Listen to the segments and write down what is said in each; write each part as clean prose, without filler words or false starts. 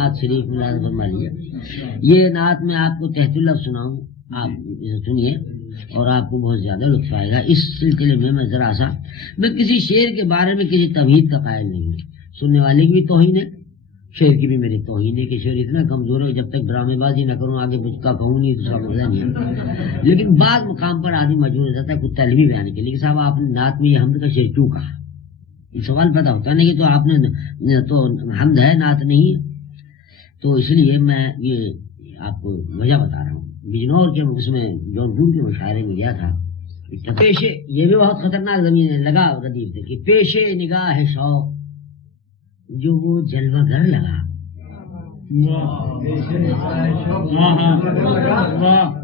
نعت شریف ملاحظہ فرما لیجیے. یہ نعت میں آپ کو تحت اللفظ سناؤں, آپ اسے سنیے اور آپ کو بہت زیادہ لطف آئے گا. اس سلسلے میں ذرا سا میں کسی شعر کے بارے میں کسی تمہید کا قائل نہیں ہوں. سننے والے کی بھی توہین ہے, شعر کی بھی میری توہین ہے کہ شعر اتنا کمزور ہے جب تک ڈرامے بازی نہ کروں آگے کچھ کا کہوں نہیں تو اس کا مزہ نہیں ہے. لیکن بعض مقام پر آدمی مجبور ہو جاتا ہے کچھ تعلیمی بیان کے لیے کہ صاحب آپ نے نعت میں یہ حمد کا شعر کیوں کہا. یہ سوال پیدا ہوتا نہیں تو آپ نے تو حمد ہے نعت نہیں ہے. تو اس لیے میں یہ آپ کو وجہ بتا رہا ہوں. بجنور کے اس میں جونپور کے مشاعرے میں گیا تھا. پیشے یہ بھی بہت خطرناک زمین لگا ردیف سے کہ پیشے نگاہ ہے شوق جو وہ جلوہ گر لگا.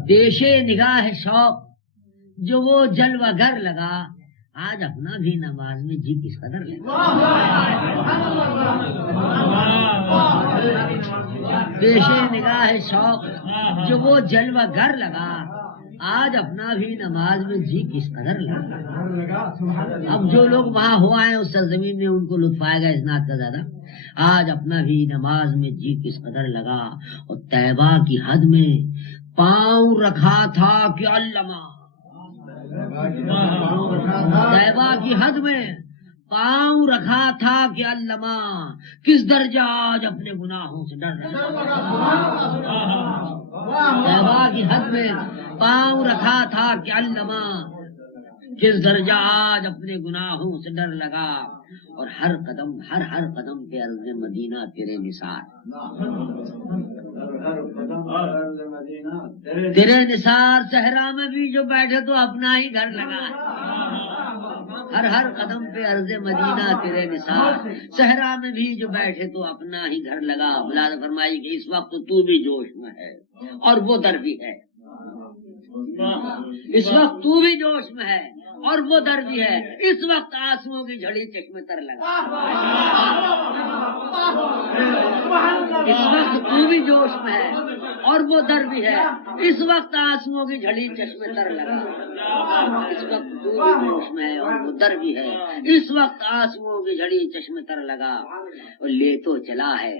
پیشے نگاہ ہے شوق جو وہ جلوہ گر لگا, آج اپنا بھی نماز میں جی کس قدر لگا. پیشے نگاہ ہے شوق جو وہ جلوہ گر لگا, آج اپنا بھی نماز میں جی کس قدر لگا. اب جو لوگ وہاں ہوا ہیں اس سرزمین میں ان کو لطف آئے گا اس نعت کا زیادہ. آج اپنا بھی نماز میں جی کس قدر لگا, اور طیبہ کی حد میں پاؤں رکھا تھا کہ علامہ. طیبہ کی حد میں پاؤں رکھا تھا کہ علامہ, کس درجہ آج اپنے گناہوں سے ڈر رہا. طیبہ کی حد میں پاؤں رکھا تھا کہ علامہ, کس درجہ آج اپنے گناہوں سے ڈر لگا. اور ہر قدم پہ عرض مدینہ تیرے نثار. تیرے نثار صحرا میں بھی جو بیٹھے تو اپنا ہی گھر لگا. ہر قدم پہ عرض مدینہ تیرے نثار, صحرا میں بھی جو بیٹھے تو اپنا ہی گھر لگا. ملاحظہ فرمائی کہ اس وقت تو بھی جوش میں ہے اور وہ در بھی ہے. اس وقت تو بھی جوش میں ہے اور وہ در بھی ہے. اس وقت آنسوؤں کی جھڑی چشمے تر لگا. اس وقت تو بھی جوش میں ہے اور وہ در بھی ہے. اس وقت آنسوؤں کی جھڑی چشمے تر لگا. اس وقت تو بھی جوش میں ہے اور وہ در بھی ہے. اس وقت آنسوؤں کی جھڑی چشمے تر لگا. اور لے تو چلا ہے,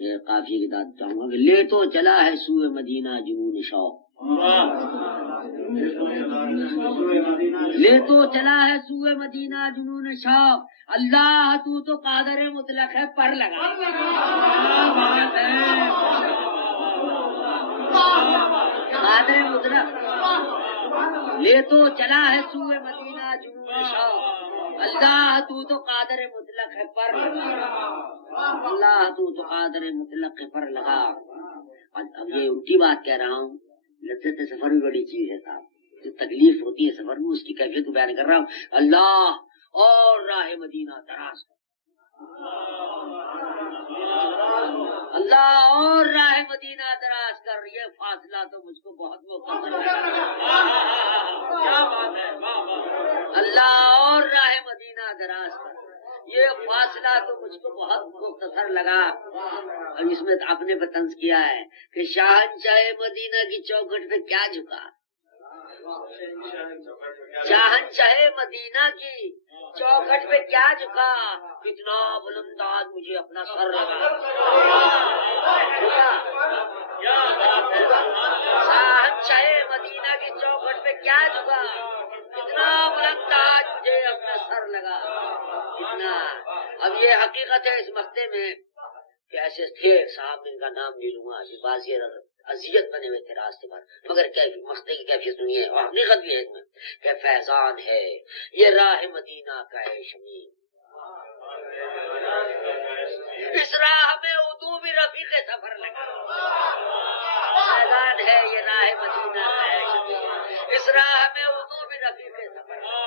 شعر قافیے کی داد چاہوں گا کہ لے تو چلا ہے سوئے مدینہ جنون شوق. لے تو چلا ہے سوئے مدینہ جنون شوق, اللہ تو قادر مطلق ہے پر لگا. قادر مطلق لے تو چلا ہے سوئے مدینہ جنون شوق, اللہ تو قادر مطلق ہے پر لگا. اللہ تو قادر مطلق ہے پر لگا. اب یہ الٹی بات کہہ رہا ہوں, لذت سفر بھی بڑی چیز ہے صاحب. جو تکلیف ہوتی ہے سفر میں اس کی کیفیت کو بیان کر رہا ہوں. اللہ اور راہ مدینہ دراز کر, اللہ اور راہ مدینہ دراز کر. یہ فاصلہ تو مجھ کو بہت مختصر ہے. اللہ اور راہ مدینہ دراز کر, یہ فاصلہ تو مجھ کو بہت مختصر لگا. اور اس میں اپنے پہ طنز کیا ہے کہ شاہنشاہ مدینہ کی چوکھٹ پہ کیا جھکا. شاہنشاہ مدینہ کی چوکھٹ پہ کیا جھکا, کتنا بلند آج مجھے اپنا سر لگا. شاہنشاہ مدینہ کی چوکھٹ پہ کیا جھکا, کتنا بلند آج مجھے اپنا سر لگا. کتنا. اب یہ حقیقت ہے اس مسئلے میں کہ ایسے تھے صاحب, ان کا نام نہیں لوں گا, بازی اذیت بنے ہوئے تھے راستے پر, مگر مسئلے کی کیفیت سنیے. اور حقیقت بھی ہے اس میں کہ فیضان ہے یہ راہ مدینہ کا ہے شمیم. اس راہ میں اردو بھی رفیق سفر لگا. فیضان ہے یہ راہ مدینہ کا ہے شمیم, اس راہ میں اردو بھی رفیق سفر لگا.